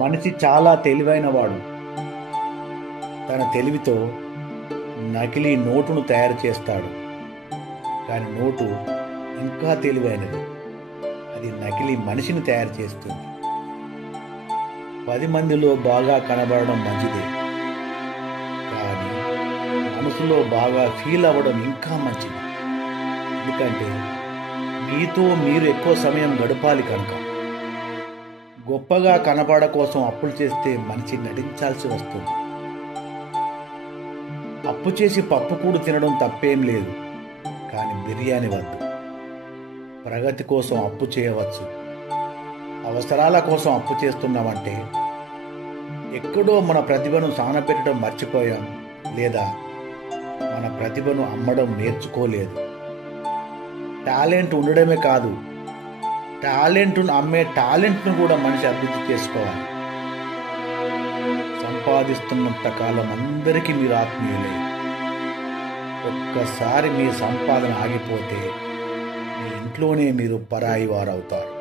మనిషి చాలా తెలివైనవాడు. తన తెలివితో నకిలీ నోటును తయారు చేస్తాడు. కానీ నోటు ఇంకా తెలివైనది. అది నకిలీ మనిషిని తయారు చేస్తుంది. 10 మందిలో బాగా కనబడడం మంచిదే, కానీ మనసులో బాగా ఫీల్ అవ్వడం ఇంకా మంచిది. ఎందుకంటే మీతో మీరు ఎక్కువ సమయం గడపాలి కనుక. గొప్పగా కనపడ కోసం అప్పులు చేస్తే మనిషి నటించాల్సి వస్తుంది. అప్పు చేసి పప్పుకూడు తినడం తప్పేం లేదు, కానీ బిర్యానీ వద్దు. ప్రగతి కోసం అప్పు చేయవచ్చు. అవసరాల కోసం అప్పు చేస్తున్నామంటే ఎక్కడో మన ప్రతిభను సానపెట్టడం మర్చిపోయాం, లేదా మన ప్రతిభను అమ్మడం నేర్చుకోలేదు. టాలెంట్ ఉండడమే కాదు, టాలెంట్ను అమ్మే టాలెంట్ను కూడా మనిషి అభివృద్ధి చేసుకోవాలి. సంపాదిస్తున్నంత కాలం అందరికీ మీరు ఆత్మీయులే. ఒక్కసారి మీ సంపాదన ఆగిపోతే మీ ఇంట్లోనే మీరు పరాయి వారవుతారు.